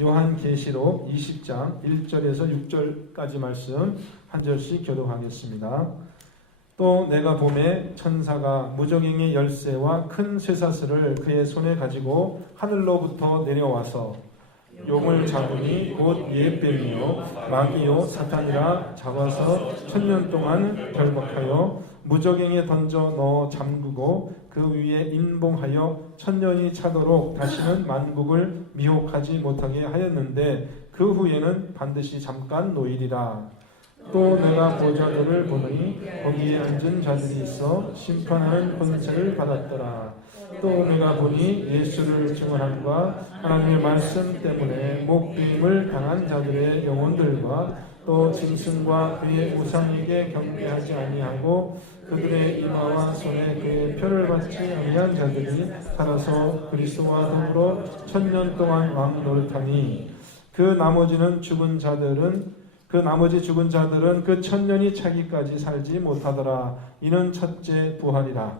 요한계시록 20장 1절에서 6절까지 말씀 한 절씩 교독하겠습니다. 또 내가 보매 천사가 무저갱의 열쇠와 큰 쇠사슬을 그의 손에 가지고 하늘로부터 내려와서 용을 잡으니 곧 예뱀이요 마귀요 사탄이라 잡아서 1000년 동안 결박하여 무저갱에 던져 넣어 잠그고 그 위에 인봉하여 1000년이 차도록 다시는 만국을 미혹하지 못하게 하였는데 그 후에는 반드시 잠깐 노일이라. 또 내가 보좌들을 보니 거기에 앉은 자들이 있어 심판하는 권세를 받았더라. 또 내가 보니 예수를 증언함과 하나님의 말씀 때문에 목배임을 당한 자들의 영혼들과 또 짐승과 그의 우상에게 경배하지 아니하고 그들의 이마와 손에 그의 표를 받지 아니한 자들이 살아서 그리스도와 더불어 1000년 동안 왕 노릇하니 그 나머지 죽은 자들은 그 1000년이 차기까지 살지 못하더라. 이는 첫째 부활이라.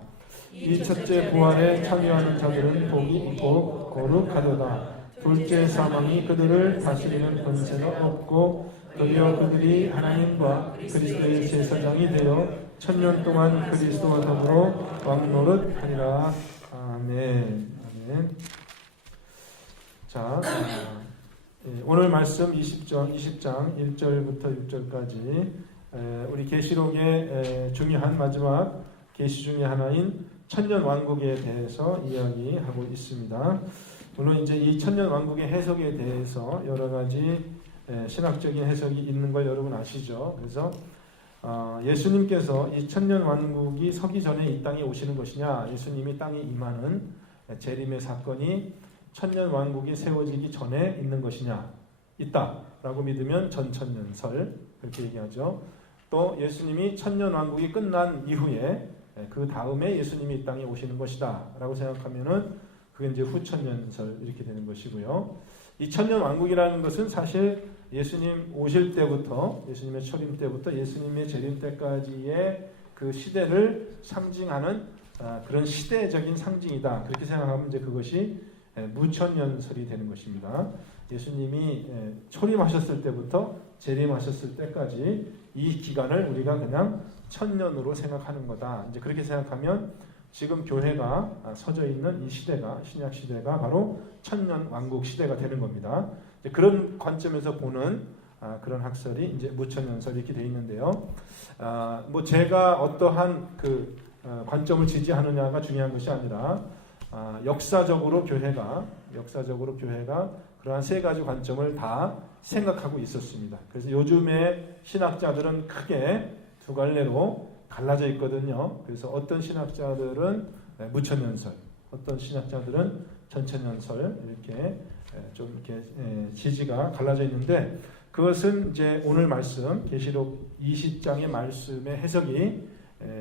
이 첫째 부활에 참여하는 자들은 복이 있고 거룩하도다. 둘째 사망이 그들을 다스리는 권세가 없고 도리어 그들이 하나님과 그리스도의 제사장이 되어 1000년 동안 그리스도와 더불어 왕노릇하리라. 아멘. 아멘. 자, 오늘 말씀 20장 1절부터 6절까지 우리 계시록의 중요한 마지막 계시 중의 하나인 천년 왕국에 대해서 이야기하고 있습니다. 물론 이제 이 천년 왕국의 해석에 대해서 여러 가지 신학적인 해석이 있는 걸 여러분 아시죠? 그래서 예수님께서 이 천년 왕국이 서기 전에 이 땅에 오시는 것이냐, 예수님이 땅에 임하는 재림의 사건이 천년 왕국이 세워지기 전에 있는 것이냐, 있다라고 믿으면 전천년설 그렇게 얘기하죠. 또 예수님이 천년 왕국이 끝난 이후에 그 다음에 예수님이 이 땅에 오시는 것이다라고 생각하면은 그게 이제 후천년설 이렇게 되는 것이고요. 이 천년 왕국이라는 것은 사실 예수님 오실 때부터 예수님의 초림 때부터 예수님의 재림 때까지의 그 시대를 상징하는 그런 시대적인 상징이다. 그렇게 생각하면 이제 그것이 무천년설이 되는 것입니다. 예수님이 초림하셨을 때부터 재림하셨을 때까지 이 기간을 우리가 그냥 천년으로 생각하는 거다. 이제 그렇게 생각하면 지금 교회가 서져 있는 이 시대가 신약 시대가 바로 천년 왕국 시대가 되는 겁니다. 이제 그런 관점에서 보는 그런 학설이 이제 무천년설 이렇게 되어 있는데요. 뭐 제가 어떠한 그 관점을 지지하느냐가 중요한 것이 아니라 역사적으로 교회가 그러한 세 가지 관점을 다 생각하고 있었습니다. 그래서 요즘의 신학자들은 크게 두 갈래로 갈라져 있거든요. 그래서 어떤 신학자들은 무천년설, 어떤 신학자들은 전천년설 이렇게 좀 이렇게 지지가 갈라져 있는데 그것은 이제 오늘 말씀 계시록 20장의 말씀의 해석이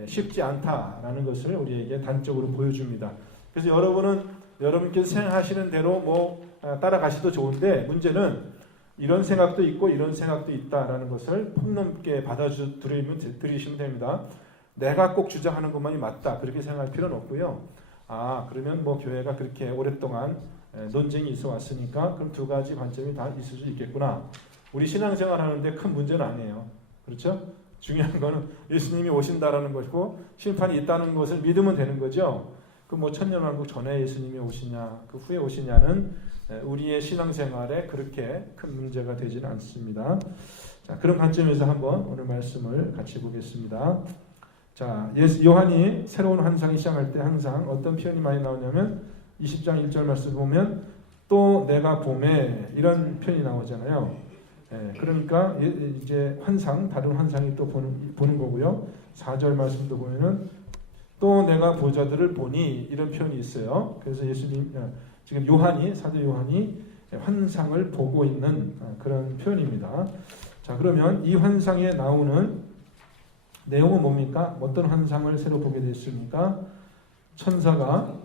쉽지 않다라는 것을 우리에게 단적으로 보여줍니다. 그래서 여러분께서 생각하시는 대로 뭐 따라가셔도 좋은데 문제는 이런 생각도 있고 이런 생각도 있다라는 것을 폭넓게 받아들이시면 됩니다. 내가 꼭 주장하는 것만이 맞다 그렇게 생각할 필요는 없고요. 그러면 뭐 교회가 그렇게 오랫동안 논쟁이 있어 왔으니까 그럼 두 가지 관점이 다 있을 수 있겠구나. 우리 신앙생활 하는데 큰 문제는 아니에요. 그렇죠? 중요한 거는 예수님이 오신다라는 것이고 심판이 있다는 것을 믿으면 되는 거죠. 그 뭐 천년왕국 전에 예수님이 오시냐 그 후에 오시냐는 우리의 신앙생활에 그렇게 큰 문제가 되지는 않습니다. 자, 그런 관점에서 한번 오늘 말씀을 같이 보겠습니다. 자, 요한이 새로운 환상이 시작할 때 항상 어떤 표현이 많이 나오냐면 20장 1절 말씀 보면 또 내가 보매 이런 표현이 나오잖아요. 그러니까 이제 다른 환상이 또 보는 거고요. 4절 말씀도 보면은 또 내가 보좌들을 보니 이런 표현이 있어요. 그래서 지금 사도 요한이 환상을 보고 있는 그런 표현입니다. 자, 그러면 이 환상에 나오는 내용은 뭡니까? 어떤 환상을 새로 보게 됐습니까? 천사가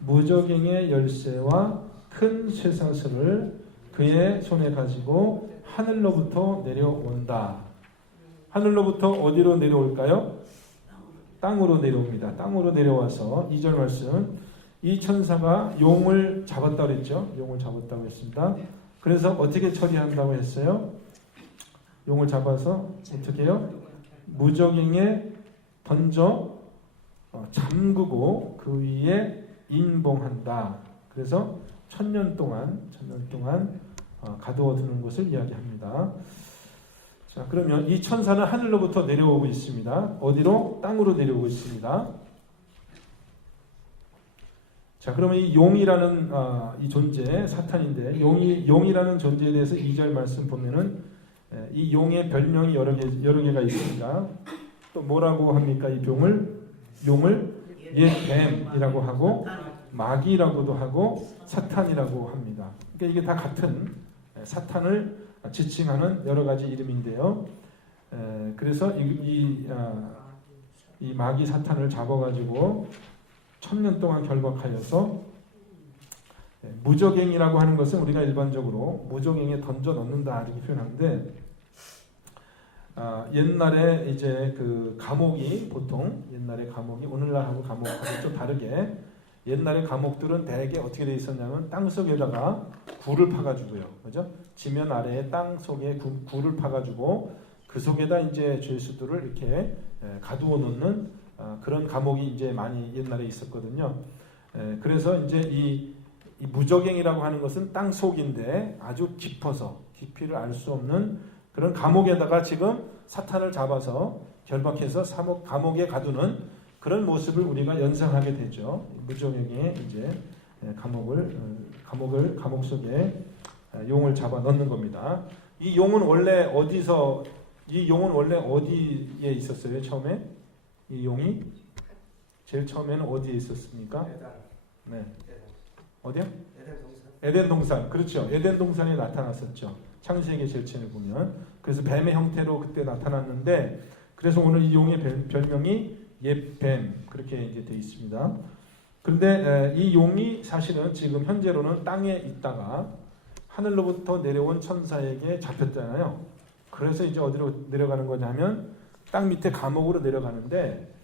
무저갱의 열쇠와 큰 쇠사슬을 그의 손에 가지고 하늘로부터 내려온다. 하늘로부터 어디로 내려올까요? 땅으로 내려옵니다. 땅으로 내려와서 2절 말씀 이 천사가 용을 잡았다고 그랬죠. 용을 잡았다고 했습니다. 그래서 어떻게 처리한다고 했어요? 용을 잡아서 어떻게 해요? 무적행에 던져 잠그고 그 위에 인봉한다. 그래서 1000년 동안 가두어 두는 것을 이야기합니다. 자, 그러면 이 천사는 하늘로부터 내려오고 있습니다. 어디로? 땅으로 내려오고 있습니다. 자, 그러면 이 용이라는 이 존재, 사탄인데 용이라는 존재에 대해서 2절 말씀 보면은 이 용의 별명이 여러 개가 있습니다. 또 뭐라고 합니까? 이 용을 뱀이라고 하고 마귀라고도 하고 사탄이라고 합니다. 그러니까 이게 다 같은 사탄을 지칭하는 여러 가지 이름인데요. 그래서 이 마귀 사탄을 잡아가지고 1000년 동안 결박하여서 무적행이라고 하는 것은 우리가 일반적으로 무적행에 던져 넣는다 이렇게 표현하는데 옛날에 이제 그 감옥이 보통 옛날에 감옥이 오늘날하고 감옥하고 좀 다르게 옛날에 감옥들은 대개 어떻게 돼 있었냐면 땅 속에다가 굴을 파가지고요, 그죠? 지면 아래에 땅 속에 굴을 파가지고 그 속에다 이제 죄수들을 이렇게 가두어 놓는 그런 감옥이 이제 많이 옛날에 있었거든요. 그래서 이제 이 무적행이라고 하는 것은 땅 속인데 아주 깊어서 깊이를 알 수 없는 그런 감옥에다가 지금 사탄을 잡아서 결박해서 감옥에 가두는 그런 모습을 우리가 연상하게 되죠. 무적행에 이제 감옥 속에 용을 잡아 넣는 겁니다. 이 용은 원래 어디에 있었어요? 처음에 이 용이 제일 처음에는 어디에 있었습니까? 네. 어디요? 에덴 동산. 그렇죠. 에덴 동산에 나타났었죠. 창세기 제일 처음에 보면. 그래서 뱀의 형태로 그때 나타났는데, 그래서 오늘 이 용의 별명이 옛뱀 그렇게 이제 되어 있습니다. 그런데 이 용이 사실은 지금 현재로는 땅에 있다가 하늘로부터 내려온 천사에게 잡혔잖아요. 그래서 이제 어디로 내려가는 거냐면 땅 밑에 감옥으로 내려가는데,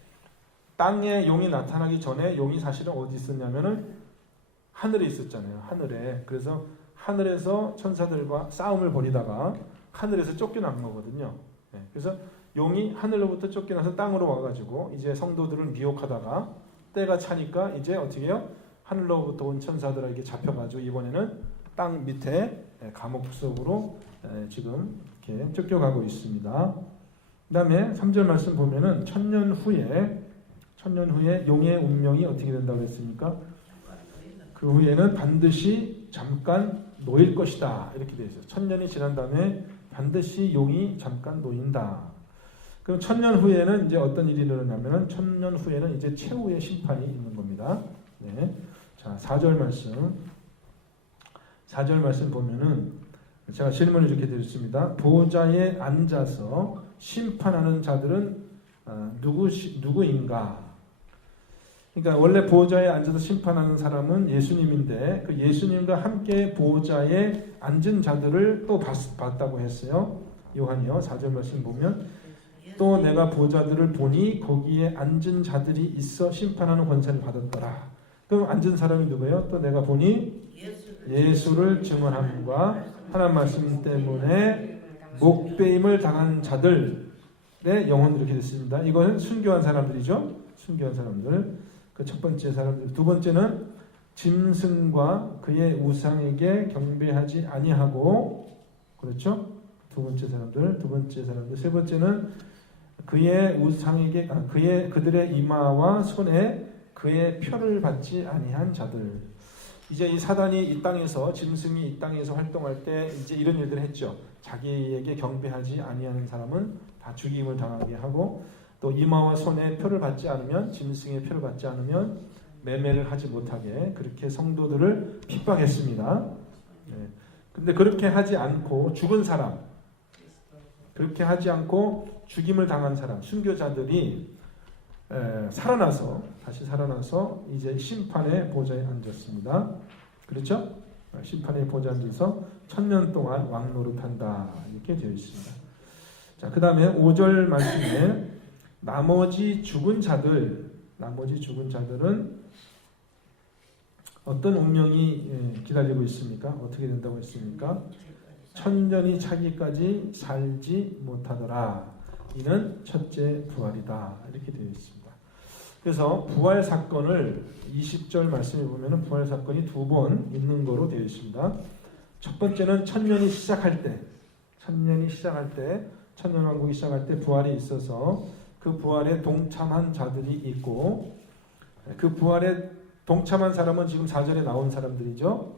땅에 용이 나타나기 전에 용이 사실은 어디 있었냐면은 하늘에 있었잖아요. 하늘에. 그래서 하늘에서 천사들과 싸움을 벌이다가 하늘에서 쫓겨난 거거든요. 그래서 용이 하늘로부터 쫓겨나서 땅으로 와가지고 이제 성도들을 미혹하다가 때가 차니까 이제 어떻게 해요? 하늘로부터 온 천사들에게 잡혀가지고 이번에는 땅 밑에 감옥 속으로 지금 이렇게 쫓겨가고 있습니다. 그 다음에 3절 말씀 보면은 1000년 후에 용의 운명이 어떻게 된다고 했습니까? 그 후에는 반드시 잠깐 놓일 것이다 이렇게 되어 있어요. 1000년이 지난 다음에 반드시 용이 잠깐 놓인다. 그럼 1000년 후에는 이제 어떤 일이 일어나냐면 1000년 후에는 이제 최후의 심판이 있는 겁니다. 네. 자, 4절 말씀 보면은 제가 질문을 이렇게 드렸습니다. 보호자에 앉아서 심판하는 자들은 누구인가? 그러니까 원래 보호자에 앉아서 심판하는 사람은 예수님인데 그 예수님과 함께 보호자에 앉은 자들을 또 봤다고 했어요. 요한이요. 4절 말씀 보면 또 내가 보호자들을 보니 거기에 앉은 자들이 있어 심판하는 권세를 받았더라. 그럼 앉은 사람이 누구예요? 또 내가 보니 예수를 증언함과 하나님 말씀 때문에 목배임을 당한 자들의 영혼 이렇게 됐습니다. 이거는 순교한 사람들이죠. 순교한 사람들. 그 첫 번째 사람들. 두 번째는 짐승과 그의 우상에게 경배하지 아니하고, 그렇죠? 두 번째 사람들. 세 번째는 그의 우상에게 그들의 이마와 손에 그의 표를 받지 아니한 자들. 이제 이 사단이 이 땅에서 짐승이 이 땅에서 활동할 때 이제 이런 일들을 했죠. 자기에게 경배하지 아니하는 사람은 다 죽임을 당하게 하고, 또 이마와 손에 표를 받지 않으면, 짐승의 표를 받지 않으면 매매를 하지 못하게 그렇게 성도들을 핍박했습니다. 근데 그렇게 하지 않고 죽은 사람, 그렇게 하지 않고 죽임을 당한 사람, 순교자들이 다시 살아나서 이제 심판의 보좌에 앉았습니다. 그렇죠? 심판의 보좌에 앉아서 1000년 동안 왕노릇한다 이렇게 되어 있습니다. 자, 그 다음에 5절 말씀에 나머지 죽은 자들은 어떤 운명이 기다리고 있습니까? 어떻게 된다고 했습니까? 천년이 차기까지 살지 못하더라. 이는 첫째 부활이다. 이렇게 되어 있습니다. 그래서 부활 사건을 20절 말씀에 보면 부활 사건이 두 번 있는 거로 되어 있습니다. 첫 번째는 천년이 시작할 때, 천년왕국이 시작할 때 부활이 있어서 그 부활에 동참한 자들이 있고, 그 부활에 동참한 사람은 지금 4절에 나온 사람들이죠.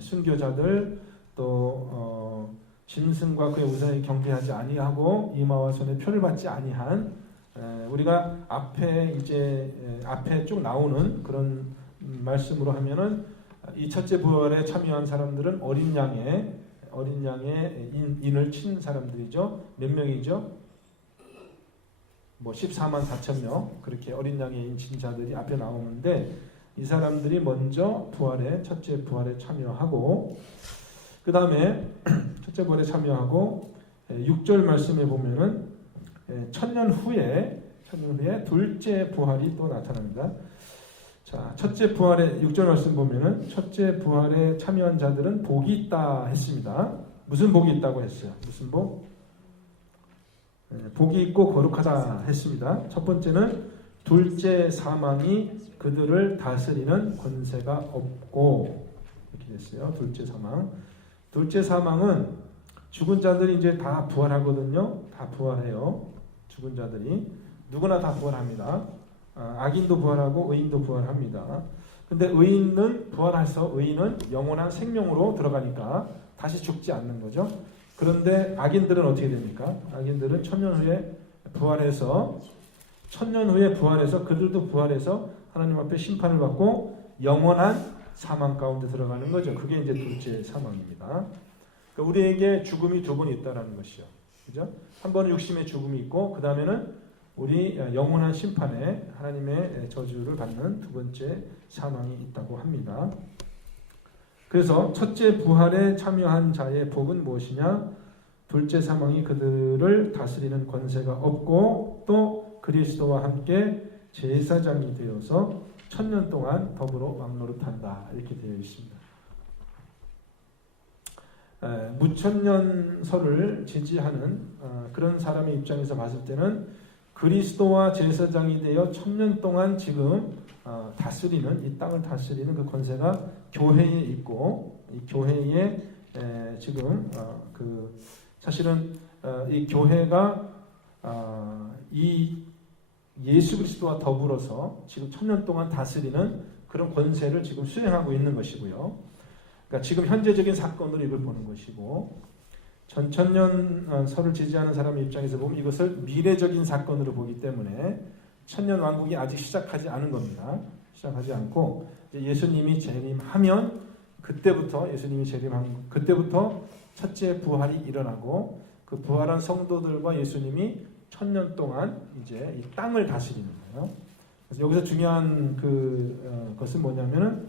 순교자들, 또 짐승과 그의 우상에 경배하지 아니하고 이마와 손에 표를 받지 아니한, 우리가 앞에 쭉 나오는 그런 말씀으로 하면은 이 첫째 부활에 참여한 사람들은 어린 양의 인을 친 사람들이죠. 몇 명이죠? 14만 4천 명, 그렇게 어린 양의 인 친 자들이 앞에 나오는데, 이 사람들이 먼저 첫째 부활에 참여하고, 그 다음에 첫째 부활에 참여하고 6절 말씀에 보면은 천년 후에 둘째 부활이 또 나타납니다. 자, 첫째 부활에 6절 말씀 보면은 첫째 부활에 참여한 자들은 복이 있다 했습니다. 무슨 복이 있다고 했어요? 무슨 복? 복이 있고 거룩하다 했습니다. 첫 번째는 둘째 사망이 그들을 다스리는 권세가 없고, 이렇게 됐어요. 둘째 사망은 죽은 자들이 이제 다 부활하거든요. 다 부활해요. 죽은 자들이 누구나 다 부활합니다. 악인도 부활하고 의인도 부활합니다. 근데 의인은 영원한 생명으로 들어가니까 다시 죽지 않는 거죠. 그런데 악인들은 어떻게 됩니까? 악인들은 천년 후에 부활해서 그들도 부활해서 하나님 앞에 심판을 받고 영원한 사망 가운데 들어가는 거죠. 그게 이제 둘째 사망입니다. 그러니까 우리에게 죽음이 두 번 있다라는 것이죠. 그죠? 한 번은 육신의 죽음이 있고, 그 다음에는 우리 영원한 심판에 하나님의 저주를 받는 두 번째 사망이 있다고 합니다. 그래서 첫째 부활에 참여한 자의 복은 무엇이냐? 둘째 사망이 그들을 다스리는 권세가 없고, 또 그리스도와 함께 제사장이 되어서 천년 동안 더불어 왕노릇한다. 이렇게 되어 있습니다. 무천년설을 지지하는 그런 사람의 입장에서 봤을 때는 그리스도와 제사장이 되어 천년 동안 지금 이 땅을 다스리는 그 권세가 교회에 있고, 이 교회에 지금 사실은 이 교회가 이 예수 그리스도와 더불어서 지금 천년 동안 다스리는 그런 권세를 지금 수행하고 있는 것이고요. 그러니까 지금 현재적인 사건으로 이걸 보는 것이고, 전천년설을 지지하는 사람의 입장에서 보면 이것을 미래적인 사건으로 보기 때문에 천년 왕국이 아직 시작하지 않은 겁니다. 시작하지 않고 예수님이 재림하면 그때부터 첫째 부활이 일어나고, 그 부활한 성도들과 예수님이 천년 동안 이제 이 땅을 다스리는 거예요. 그래서 여기서 중요한 것은 뭐냐면은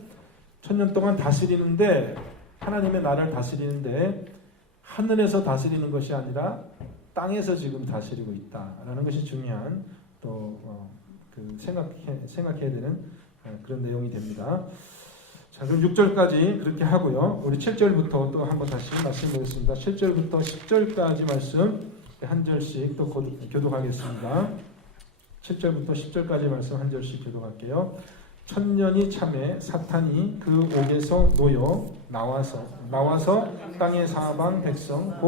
천년 동안 다스리는데, 하나님의 나라를 다스리는데 하늘에서 다스리는 것이 아니라 땅에서 지금 다스리고 있다라는 것이 중요한 생각해야 되는 그런 내용이 됩니다. 자, 그럼 6절까지 그렇게 하고요. 우리 7절부터 또 한번 다시 말씀드리겠습니다. 7절부터 10절까지 말씀 한 절씩 또 교독하겠습니다. 7절부터 10절까지 말씀 한 절씩 교독할게요. 천년이 참에 사탄이 그 옥에서 놓여 나와서 땅의 사방 백성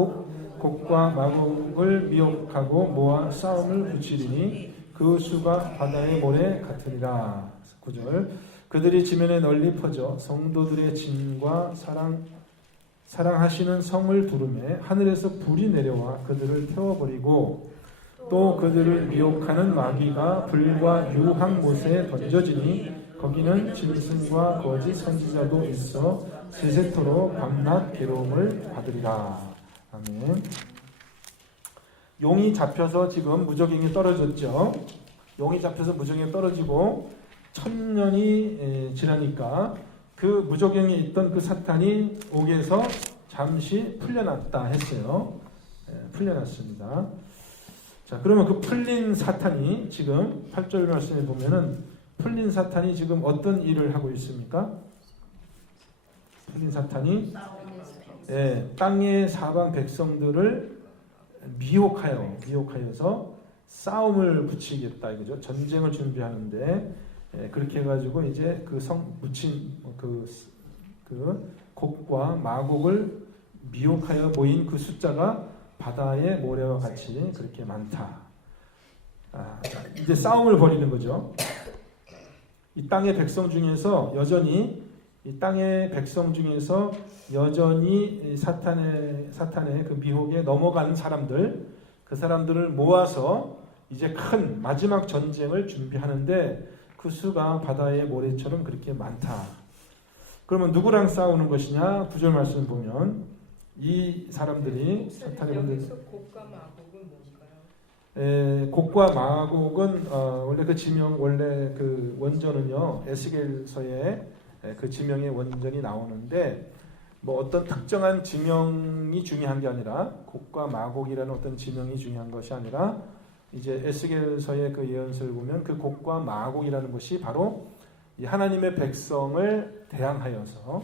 곡과 마곡을 미혹하고 모아 싸움을 붙이리니 그 수가 바다의 모래 같으리라. 9절 그들이 지면에 널리 퍼져 성도들의 짐과 사랑하시는 성을 두르매 하늘에서 불이 내려와 그들을 태워버리고, 또 그들을 미혹하는 마귀가 불과 유황못에 던져지니 거기는 짐승과 거짓 선지자도 있어 세세토록 밤낮 괴로움을 받으리라. 아멘. 용이 잡혀서 지금 무저갱이 떨어졌죠. 용이 잡혀서 무저갱이 떨어지고 천년이 지나니까 그 무저갱에 있던 그 사탄이 옥에서 잠시 풀려났다 했어요. 풀려났습니다. 자, 그러면 그 풀린 사탄이 지금 8절 말씀에 보면은 풀린 사탄이 지금 어떤 일을 하고 있습니까? 틀린 사탄이 땅의 사방 백성들을 미혹하여서 싸움을 붙이겠다 이거죠. 전쟁을 준비하는데 그렇게 해가지고 이제 그 붙인 그 곡과 마곡을 미혹하여 모인 그 숫자가 바다의 모래와 같이 그렇게 많다. 이제 싸움을 벌이는 거죠. 이 땅의 백성 중에서 여전히 사탄의 그 미혹에 넘어가는 사람들, 그 사람들을 모아서 이제 큰 마지막 전쟁을 준비하는데 그 수가 바다의 모래처럼 그렇게 많다. 그러면 누구랑 싸우는 것이냐? 9절 말씀 보면 이 사람들이 사탄의 여기서 곡과 마곡은 뭔가요? 곡과 마곡은 원래 그 지명 원래 그 원전은요 에스겔서에 그 지명의 원전이 나오는데 뭐 어떤 특정한 지명이 중요한 게 아니라 곡과 마곡이라는 어떤 지명이 중요한 것이 아니라 이제 에스겔서의 그 예언서를 보면 그 곡과 마곡이라는 것이 바로 이 하나님의 백성을 대항하여서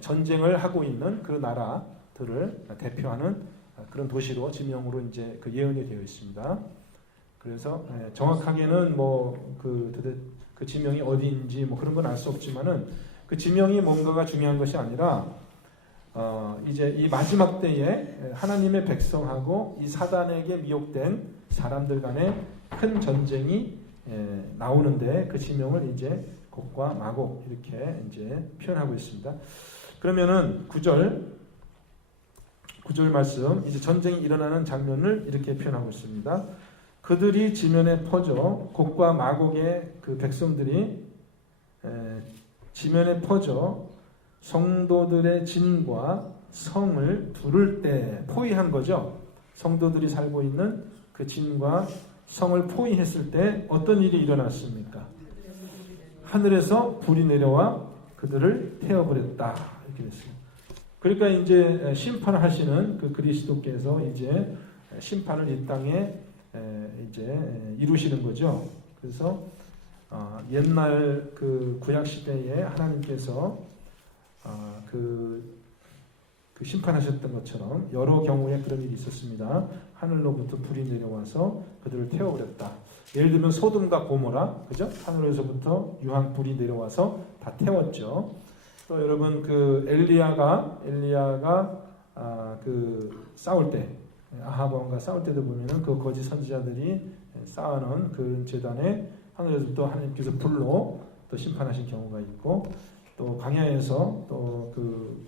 전쟁을 하고 있는 그 나라들을 대표하는 그런 도시로 지명으로 이제 그 예언이 되어 있습니다. 그래서 정확하게는 뭐 그 지명이 어디인지 뭐 그런 건 알 수 없지만은 그 지명이 뭔가가 중요한 것이 아니라 이제 이 마지막 때에 하나님의 백성하고 이 사단에게 미혹된 사람들 간의 큰 전쟁이 나오는데 그 지명을 이제 곡과 마곡 이렇게 이제 표현하고 있습니다. 그러면은 9절 말씀 이제 전쟁이 일어나는 장면을 이렇게 표현하고 있습니다. 그들이 지면에 퍼져 곡과 마곡의 그 백성들이 지면에 퍼져 성도들의 진과 성을 두를 때 포위한 거죠. 성도들이 살고 있는 그 진과 성을 포위했을 때 어떤 일이 일어났습니까? 하늘에서 불이 내려와 그들을 태워버렸다 이렇게 됐습니다. 그러니까 이제 심판을 하시는 그 그리스도께서 이제 심판을 이 땅에 이제 이루시는 거죠. 그래서 옛날 그 구약 시대에 하나님께서 그 심판하셨던 것처럼 여러 경우에 그런 일이 있었습니다. 하늘로부터 불이 내려와서 그들을 태워버렸다. 예를 들면 소돔과 고모라, 그죠? 하늘에서부터 유황불이 내려와서 다 태웠죠. 또 여러분 그 엘리야가 그 싸울 때 아합 왕과 싸울 때도 보면은 그 거짓 선지자들이 쌓아놓은 그 제단에 하늘에서부터 하나님께서 불로 또 심판하신 경우가 있고 또 광야에서 또 그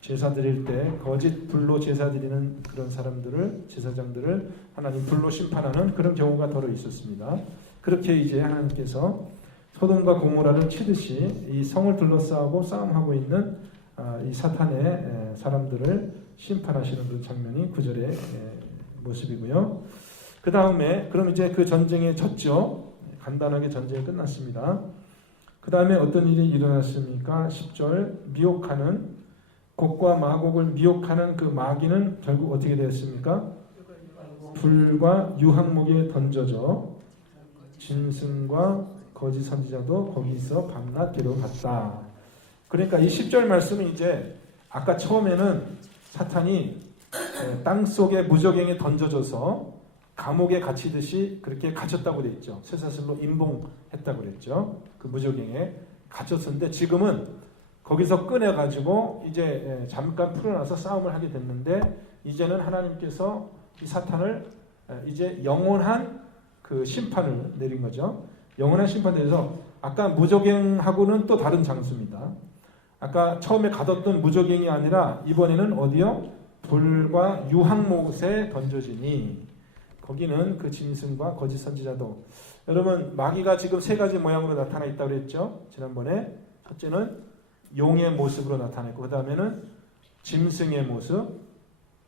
제사 드릴 때 거짓 불로 제사 드리는 그런 사람들을 제사장들을 하나님 불로 심판하는 그런 경우가 더러 있었습니다. 그렇게 이제 하나님께서 소돔과 고모라를 치듯이 이 성을 둘러싸고 싸움하고 있는 이 사탄의 사람들을 심판하시는 그런 장면이 9절의 모습이고요. 그 다음에 그럼 이제 그 전쟁에 졌죠. 간단하게 전쟁이 끝났습니다. 그 다음에 어떤 일이 일어났습니까? 10절 미혹하는 곡과 마곡을 미혹하는 그 마귀는 결국 어떻게 되었습니까? 불과 유황목에 던져져 짐승과 거짓 선지자도 거기서 밤낮 괴로웠다. 그러니까 이 10절 말씀은 이제 아까 처음에는 사탄이 땅 속에 무저갱에 던져져서 감옥에 갇히듯이 그렇게 갇혔다고 그랬죠. 쇠사슬로 임봉했다고 그랬죠. 그 무저갱에 갇혔었는데 지금은 거기서 꺼내가지고 이제 잠깐 풀어놔서 싸움을 하게 됐는데 이제는 하나님께서 이 사탄을 이제 영원한 그 심판을 내린 거죠. 영원한 심판에 대해서 아까 무저갱하고는 또 다른 장소입니다. 아까 처음에 가뒀던 무저갱이 아니라 이번에는 어디요? 불과 유황못에 던져지니 거기는 그 짐승과 거짓 선지자도. 여러분 마귀가 지금 세 가지 모양으로 나타나 있다고 그랬죠. 지난번에 첫째는 용의 모습으로 나타났고 그 다음에는 짐승의 모습,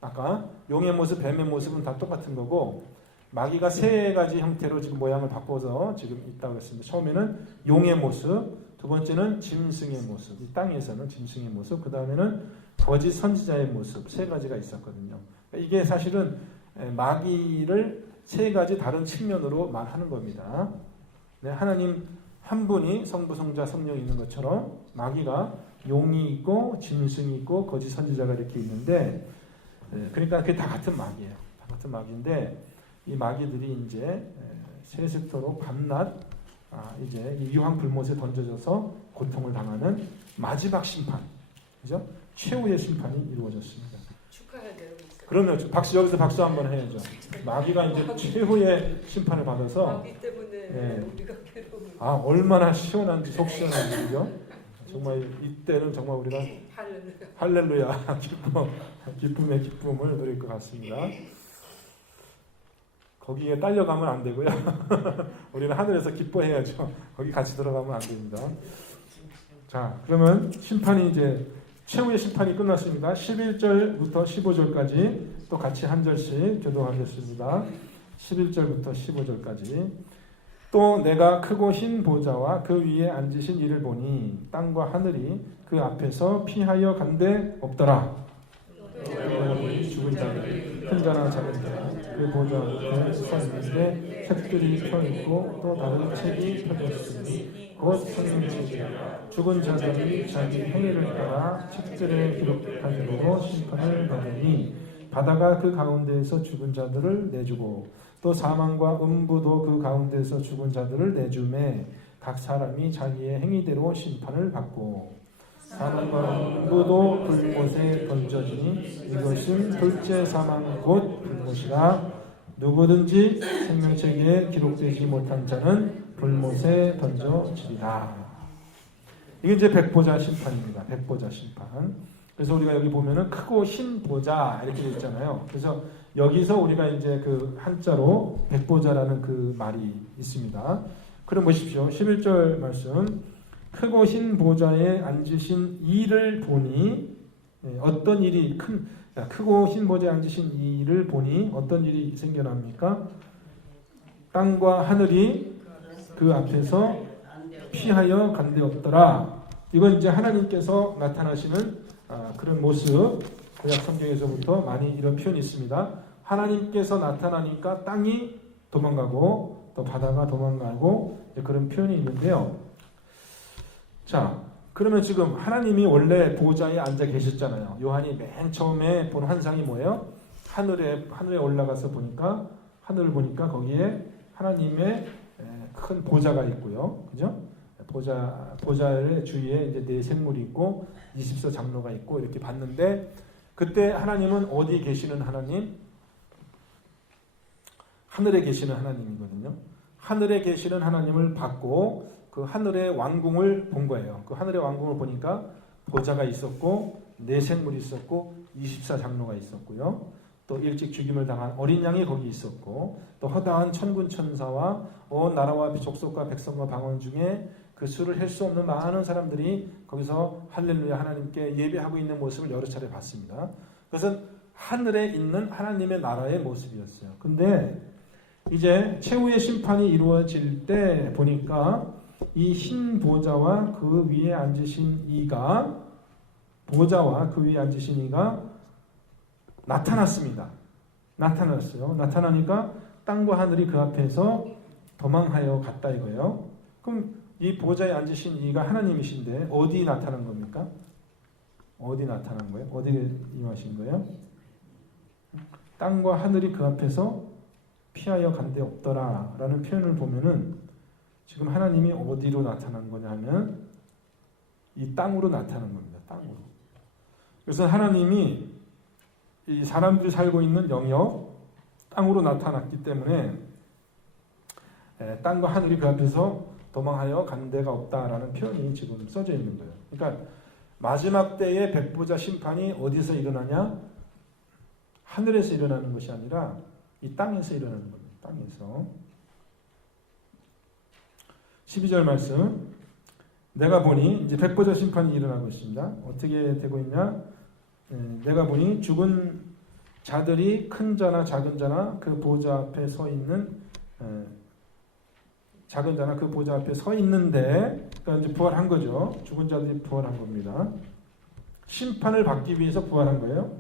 아까 용의 모습, 뱀의 모습은 다 똑같은 거고 마귀가 세 가지 형태로 지금 모양을 바꿔서 지금 있다고 했습니다. 처음에는 용의 모습, 두 번째는 짐승의 모습, 이 땅에서는 짐승의 모습, 그 다음에는 거짓 선지자의 모습, 세 가지가 있었거든요. 이게 사실은 마귀를 세 가지 다른 측면으로 말하는 겁니다. 네, 하나님 한 분이 성부, 성자, 성령이 있는 것처럼 마귀가 용이 있고 짐승이 있고 거짓 선지자가 이렇게 있는데 그러니까 그게 다 같은 마귀예요. 다 같은 마귀인데 이 마귀들이 이제 세세토록 밤낮 이제 이 유황 불못에 던져져서 고통을 당하는 마지막 심판, 그죠? 최후의 심판이 이루어졌습니다. 축하해야 돼요. 그러면 여기서 박수 한번 해야죠. 마귀가 이제 최후의 심판을 받아서 마귀 때문에 네. 우리가 괴로운. 얼마나 시원한지 속 시원한 일이죠. 정말 이때는 정말 우리가 할렐루야 기쁨의 기쁨을 누릴 것 같습니다. 거기에 딸려가면 안 되고요. 우리는 하늘에서 기뻐해야죠. 거기 같이 들어가면 안 됩니다. 자, 그러면 심판이 이제 최후의 심판이 끝났습니다. 11절부터 15절까지 또 같이 한 절씩 교독하겠습니다. 11절부터 15절까지. 또 내가 크고 흰 보좌와 그 위에 앉으신 이를 보니 땅과 하늘이 그 앞에서 피하여 간데 없더라. 내가 보니 죽은 자들이 큰 자나 작은 자 그 보좌 앞에 서 있는데 책들이 펴 있고 또 다른 책이 펴졌으니 곧 생명책이라. 죽은 자들이 자기 행위를 따라 책들에 기록한 대로 심판을 받으니 바다가 그 가운데에서 죽은 자들을 내주고 또 사망과 음부도 그 가운데서 죽은 자들을 내주매 각 사람이 자기의 행위대로 심판을 받고 사망과 음부도 불못에 던져지니 이것은 둘째 사망 곧 불못이라. 누구든지 생명책에 기록되지 못한 자는 불못에 던져지리라. 이게 이제 백보자 심판입니다. 백보자 심판. 그래서 우리가 여기 보면은 크고 흰 보자 이렇게 되어 있잖아요. 그래서 여기서 우리가 이제 그 한자로 백보자라는 그 말이 있습니다. 그럼 보십시오. 11절 말씀. 크고 흰 보좌에 앉으신 이를 보니 어떤 일이 크고 흰 보좌에 앉으신 이를 보니 어떤 일이 생겨납니까? 땅과 하늘이 그 앞에서 피하여 간데 없더라. 이건 이제 하나님께서 나타나시는 그런 모습. 구약 성경에서부터 많이 이런 표현이 있습니다. 하나님께서 나타나니까 땅이 도망가고 또 바다가 도망가고 그런 표현이 있는데요. 자, 그러면 지금 하나님이 원래 보좌에 앉아 계셨잖아요. 요한이 맨 처음에 본 환상이 뭐예요? 하늘에 올라가서 보니까 하늘을 보니까 거기에 하나님의 큰 보좌가 있고요, 그죠? 보좌의 주위에 이제 네 생물이 있고 24 장로가 있고 이렇게 봤는데 그때 하나님은 어디 계시는 하나님? 하늘에 계시는 하나님이거든요. 하늘에 계시는 하나님을 봤고 그 하늘의 왕궁을 본 거예요. 그 하늘의 왕궁을 보니까 보좌가 있었고 네 생물이 있었고 24 장로가 있었고요. 또 일찍 죽임을 당한 어린 양이 거기 있었고 또 허다한 천군 천사와 온 나라와 족속과 백성과 방언 중에 그 수를 할 수 없는 많은 사람들이 거기서 할렐루야 하나님께 예배하고 있는 모습을 여러 차례 봤습니다. 그것은 하늘에 있는 하나님의 나라의 모습이었어요. 근데 이제 최후의 심판이 이루어질 때 보니까 이 흰 보좌와 그 위에 앉으신 이가 보좌와 그 위에 앉으신 이가 나타났습니다. 나타났어요. 나타나니까 땅과 하늘이 그 앞에서 도망하여 갔다 이거예요. 그럼 이 보좌에 앉으신 이가 하나님이신데 어디 나타난 겁니까? 어디 나타난 거예요? 어디에 임하신 거예요? 땅과 하늘이 그 앞에서 피하여 간데 없더라 라는 표현을 보면은 지금 하나님이 어디로 나타난 거냐 하면 이 땅으로 나타난 겁니다. 땅으로. 그래서 하나님이 이 사람들이 살고 있는 영역 땅으로 나타났기 때문에 땅과 하늘이 그 앞에서 도망하여 간 데가 없다라는 표현이 지금 써져 있는 거예요. 그러니까 마지막 때의 백보자 심판이 어디서 일어나냐? 하늘에서 일어나는 것이 아니라 이 땅에서 일어나는 겁니다. 땅에서. 12절 말씀. 내가 보니 이제 백보자 심판이 일어나고 있습니다. 어떻게 되고 있냐? 내가 보니 죽은 자들이 큰 자나 작은 자나 그 보좌 앞에 서 있는 작은 자나 그 보좌 앞에 서 있는데 그러니까 이제 부활한 거죠. 죽은 자들이 부활한 겁니다. 심판을 받기 위해서 부활한 거예요.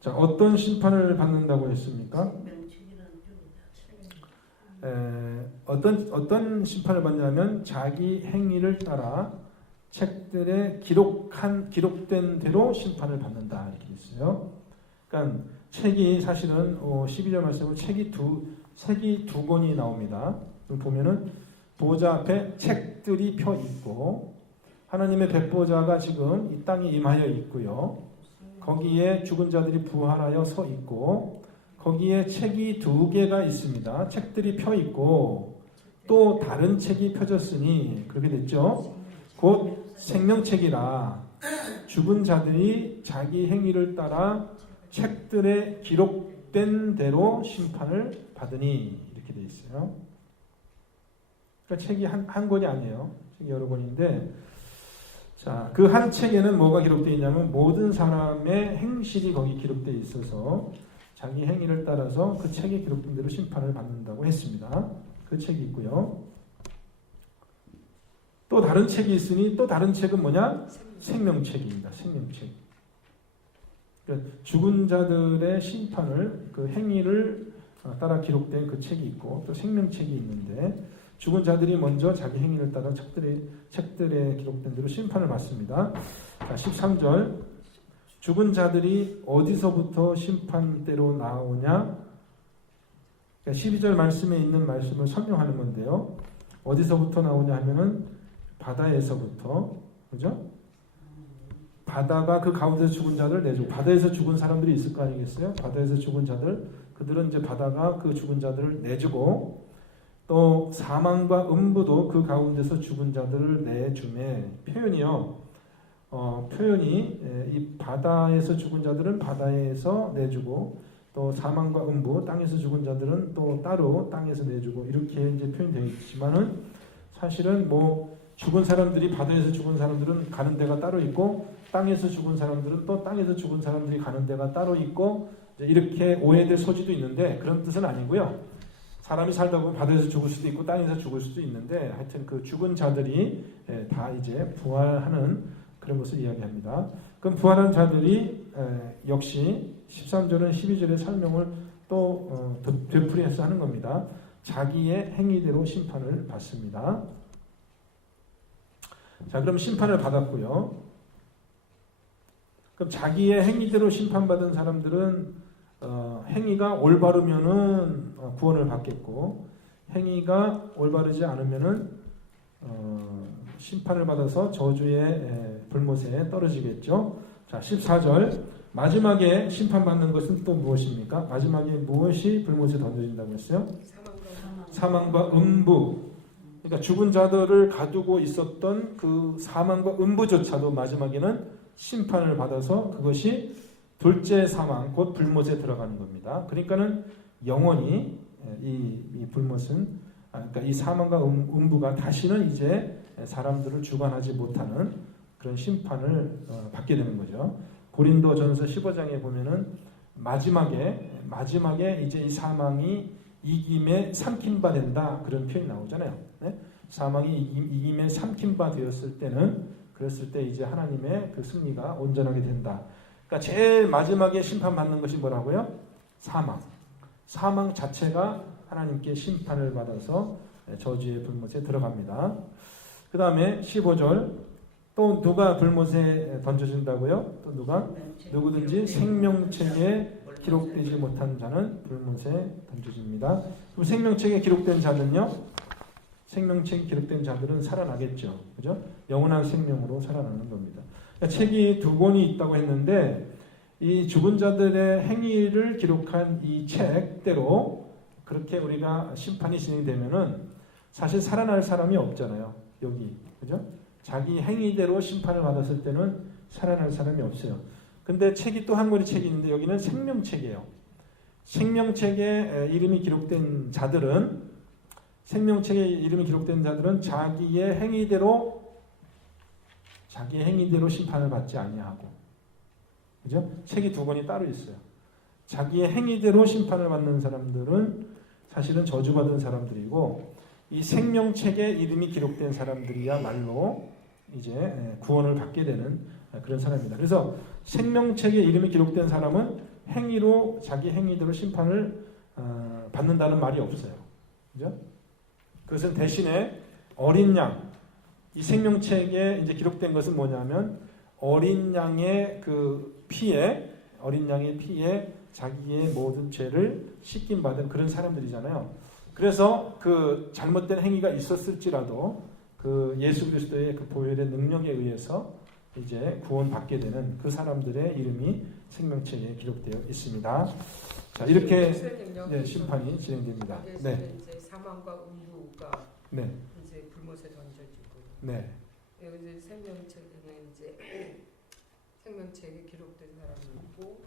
자, 어떤 심판을 받는다고 했습니까? 어떤 심판을 받냐면 자기 행위를 따라 책들에 기록된 대로 심판을 받는다 이렇게 있어요. 그러니까 책이 사실은 12절 말씀은 책이 두 권이 나옵니다. 보면은 보좌 앞에 책들이 펴 있고 하나님의 백보좌가 지금 이 땅에 임하여 있고요. 거기에 죽은 자들이 부활하여 서 있고 거기에 책이 2개가 있습니다. 책들이 펴 있고 또 다른 책이 펴졌으니 그렇게 됐죠. 곧 생명책이라 죽은 자들이 자기 행위를 따라 책들에 기록된 대로 심판을 받으니 이렇게 돼 있어요. 그러니까 책이 한 권이 아니에요. 책이 여러 권인데 자, 그 한 책에는 뭐가 기록되어 있냐면 모든 사람의 행실이 거기 기록되어 있어서 자기 행위를 따라서 그 책에 기록된 대로 심판을 받는다고 했습니다. 그 책이 있고요. 또 다른 책이 있으니 또 다른 책은 뭐냐? 생명책입니다. 생명책. 그러니까 죽은 자들의 심판을 그 행위를 따라 기록된 그 책이 있고 또 생명책이 있는데 죽은 자들이 먼저 자기 행위를 따라 책들에 기록된 대로 심판을 받습니다. 자, 13절 죽은 자들이 어디서부터 심판대로 나오냐? 그러니까 12절 말씀에 있는 말씀을 설명하는 건데요. 어디서부터 나오냐 하면은 바다에서부터, 그죠? 바다가 그 가운데서 죽은 자들을 내주고 바다에서 죽은 사람들이 있을 거 아니겠어요? 바다에서 죽은 자들, 그들은 이제 바다가 그 죽은 자들을 내주고 또 사망과 음부도 그 가운데서 죽은 자들을 내주매 표현이요. 표현이 이 바다에서 죽은 자들은 바다에서 내주고 또 사망과 음부 땅에서 죽은 자들은 또 따로 땅에서 내주고 이렇게 이제 표현되어 있지만은 사실은 뭐 죽은 사람들이 바다에서 죽은 사람들은 가는 데가 따로 있고 땅에서 죽은 사람들은 또 땅에서 죽은 사람들이 가는 데가 따로 있고 이렇게 오해될 소지도 있는데 그런 뜻은 아니고요. 사람이 살다 보면 바다에서 죽을 수도 있고 땅에서 죽을 수도 있는데 하여튼 그 죽은 자들이 다 이제 부활하는 그런 것을 이야기합니다. 그럼 부활한 자들이 역시 13절은 12절의 설명을 또 되풀이해서 하는 겁니다. 자기의 행위대로 심판을 받습니다. 자, 그럼 심판을 받았고요. 그럼 자기의 행위대로 심판받은 사람들은 행위가 올바르면은 구원을 받겠고 행위가 올바르지 않으면은 심판을 받아서 저주의 불못에 떨어지겠죠. 자, 14절 마지막에 심판받는 것은 또 무엇입니까? 마지막에 무엇이 불못에 던져진다고 했어요? 사망과 음부. 그러니까 죽은 자들을 가두고 있었던 그 사망과 음부조차도 마지막에는 심판을 받아서 그것이 둘째 사망, 곧 불못에 들어가는 겁니다. 그러니까는 영원히 이 불못은, 그러니까 이 사망과 음부가 다시는 이제 사람들을 주관하지 못하는 그런 심판을 받게 되는 거죠. 고린도전서 15장에 보면은 마지막에 이제 이 사망이 이김에 삼킨 바 된다 그런 표현이 나오잖아요. 네? 사망이 이김에 삼킨 바 되었을 때는 그랬을 때 이제 하나님의 그 승리가 온전하게 된다. 그러니까 제일 마지막에 심판받는 것이 뭐라고요? 사망 자체가 하나님께 심판을 받아서 저주의 불못에 들어갑니다. 그 다음에 15절 또 누가 불못에 던져진다고요? 또 누구든지 생명책에 기록되지 못한 자는 불못에 던져집니다. 그럼 생명책에 기록된 자는요? 생명책에 기록된 자들은 살아나겠죠. 그죠? 영원한 생명으로 살아나는 겁니다. 그러니까 책이 2권이 있다고 했는데 이 죽은 자들의 행위를 기록한 이 책대로 그렇게 우리가 심판이 진행되면은 사실 살아날 사람이 없잖아요. 여기. 그죠? 자기 행위대로 심판을 받았을 때는 살아날 사람이 없어요. 근데 책이 또 한 권의 책이 있는데 여기는 생명책이에요. 생명책에 이름이 기록된 자들은 자기의 행위대로 심판을 받지 아니하고, 그죠? 책이 2권이 따로 있어요. 자기의 행위대로 심판을 받는 사람들은 사실은 저주받은 사람들이고, 이 생명책에 이름이 기록된 사람들이야말로 이제 구원을 받게 되는 그런 사람입니다. 그래서 생명책에 이름이 기록된 사람은 자기 행위대로 심판을 받는다는 말이 없어요. 그죠? 그것은 대신에 어린 양, 이 생명책에 이제 기록된 것은 뭐냐면 어린 양의 그 피에 자기의 모든 죄를 씻김 받은 그런 사람들이잖아요. 그래서 그 잘못된 행위가 있었을지라도 그 예수 그리스도의 그 보혈의 능력에 의해서 이제 구원받게 되는 그 사람들의 이름이 생명책에 기록되어 있습니다. 자, 이렇게 심판이 진행됩니다. 네. 이제 사망과 음부가 네. 이제 불못에 던져지고. 네. 여기 생명책에는 이제 생명책에 기록된 사람이 있고